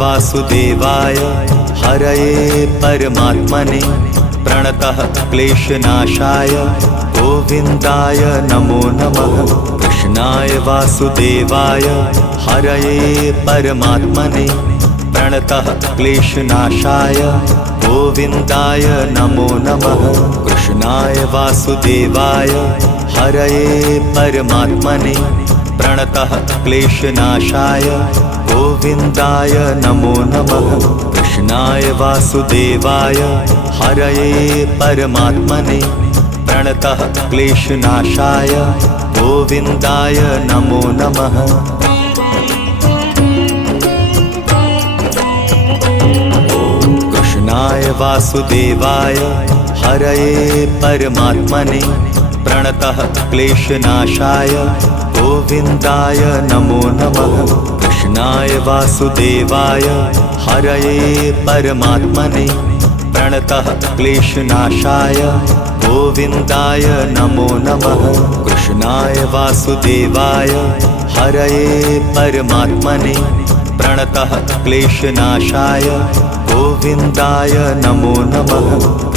वासुदेवाय हरये परमात्मने प्रणतः क्लेशनाशाय गोविन्दाय नमो नमः। कृष्णाय वासुदेवाय हरये परमात्मने प्रणतः क्लेशनाशाय गोविन्दाय नमो नमः। कृष्णाय वासुदेवाय हरये परमात्मने प्रणतः क्लेशनाशाय गोविन्दाय नमो नमः। कृष्णाय वासुदेवाय हरये परमात्मने प्रणतः क्लेशनाशाय गोविन्दाय नमो नमः। कृष्णाय वासुदेवाय हरये परमात्मने प्रणतः क्लेशनाशाय गोविन्दाय नमो नमः। कृष्णाय वासुदेवाय हरये परमात्मने प्रणतः क्लेशनाशाय गोविन्दाय नमो नमः। कृष्णाय वासुदेवाय हरये परमात्मने प्रणतः क्लेशनाशाय गोविन्दाय नमो नमः।